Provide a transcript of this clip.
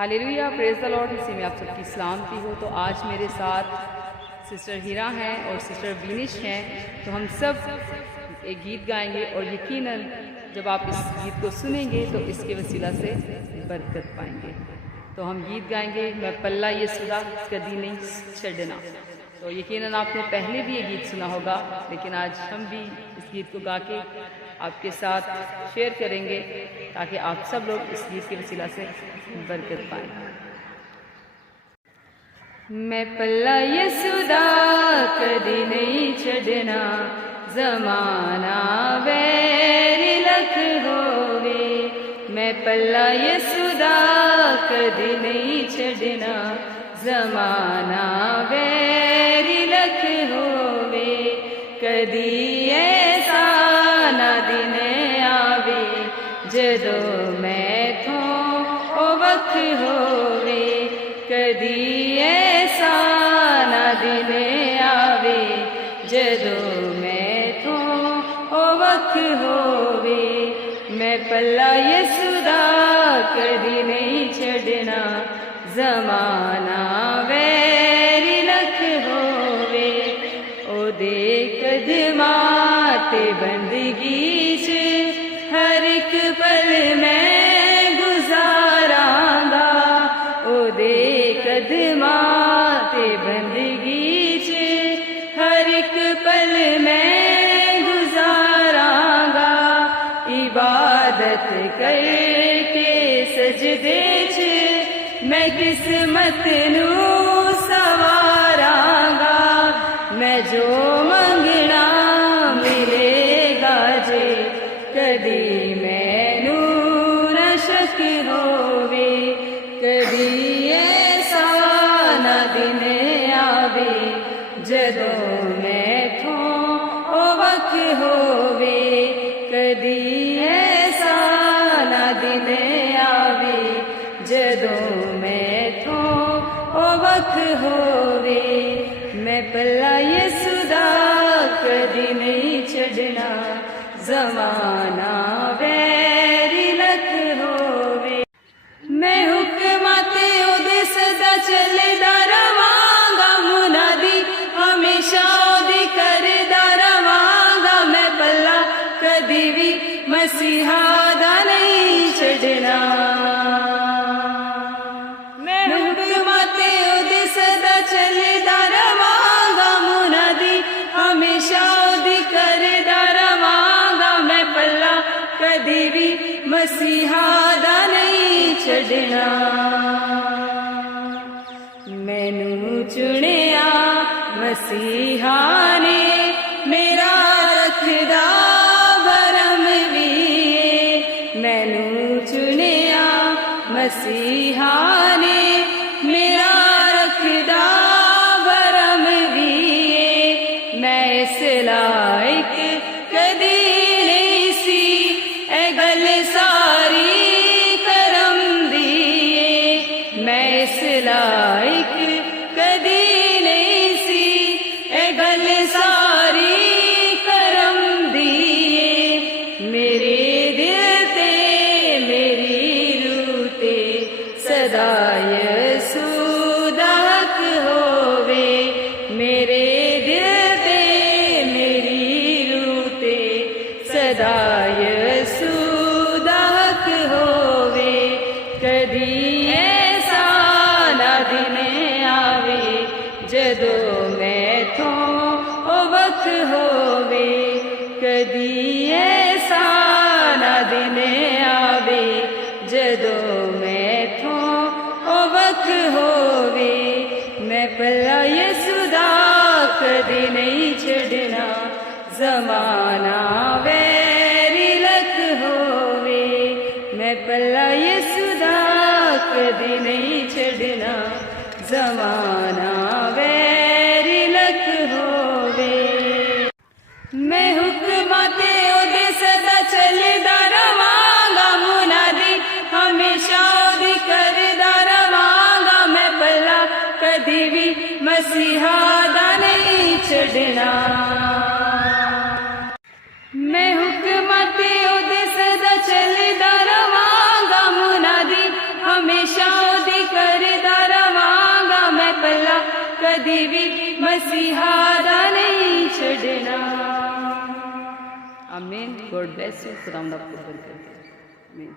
Hallelujah, praise the Lord. इसी में आप सबकी सलामती हो। तो आज मेरे साथ सिस्टर हीरा हैं और सिस्टर बीनिश हैं। तो हम सब एक गीत गाएंगे और यकीनन जब आप इस गीत को सुनेंगे तो इसके वसीला से बरकत पाएंगे। तो हम गीत गाएंगे, मैं पल्ला यसुदा कदी नहीं छड़ना। तो यकीनन आपने पहले भी ये गीत सुना होगा, लेकिन आज हम भी इस गीत को गा के आपके साथ शेयर करेंगे ताकि आप सब लोग इस गीत के वसीला से बरकत पाएं। मैं पल्ला यसुदा कदी नहीं छड़ना, ज़माना वैरी लख होवे। मैं पल्ला यसुदा कदी नहीं छड़ना, ज़माना वैरी लख होवे। कदी ऐसा ना दिन आवे जदो मैं थो ओ वख होवे। कदी ऐसा ना दिन आवे जदो मैं थो ओ वख होवे। मैं पल्ला यसुदा कदी नहीं छड़ना, ज़माना वैरी लख होवे। ओदे कदमां ते बंदगी च हर एक पल मैं गुजारांगा। ओदे कदमां ते बंदगी च हर एक पल मैं गुजारांगा। इबादत करके सजदे च मैं किस्मत नू सवारांगा। मैं जो मंगना मिलेगा जे, कदी मैनू न शक होवे। कदी ऐसा ना दिन आवे जदों मैं थो ओ वख होवे। कदी ऐसा ना दिन आवे जदों मैं थो ओ वख होवे। मैं पल्ला यसुदा कदी नहीं छड़ना, ज़माना वैरी लख होवे। मैं हुक्मां ते ओदे सदा चलदा रवांगा, मुनादी हमेशा ओदी करदा रवांगा। मैं पल्ला कदी भी मसीहा दा नहीं छड़ना। मैं हुक्मां ते ओदे सदा चलदा रवांगा, मुनादी हमेशा ओदी करदा रवांगा। मैं पल्ला कदी भी मसीहा दा नहीं छड़ना। मैनू चुनिया मसीहा ने, मेरा रखदा भरम भी। मैनू चुनिया मसीहा ने, मेरा रखदा भरम भी। मैं इस लायक कदी नहीं सी, ए गल सारी करम दी। मैं इस लायक कदी नहीं सी, ए गल सारी करम दी। मेरे दिल ते मेरी रूह ते सदा यसुदा हक होवे। मेरे दिल ते मेरी रूह ते सदा यसुदा हक होवे। कदी ऐसा ना दिन आवे जदों मैं थो ओ वख होवे। कदी ऐसा ना दिन आवे जदों मैं थो ओ वख होवे। मैं पल्ला यसुदा कदी नहीं छड़ना, ज़माना वैरी लख होवे। मैं पल्ला यसुदा कदी नहीं छड़ना, ज़माना वैरी लख होवे। मैं हुक्मां ते ओदे सदा चलदा रवांगा, मुनादी हमेशा ओदी करदा रवांगा। मैं पल्ला कदी भी मसीहा दा नहीं छड़ना। मैं हुक्मां ते ओदे सदा चलदा रवांगा, मुनादी हमेशा ओदी कदी भी मसीहा दा नहीं छड़ना। आमीन। God bless you. खुदा आपको बरकत दे। आमीन।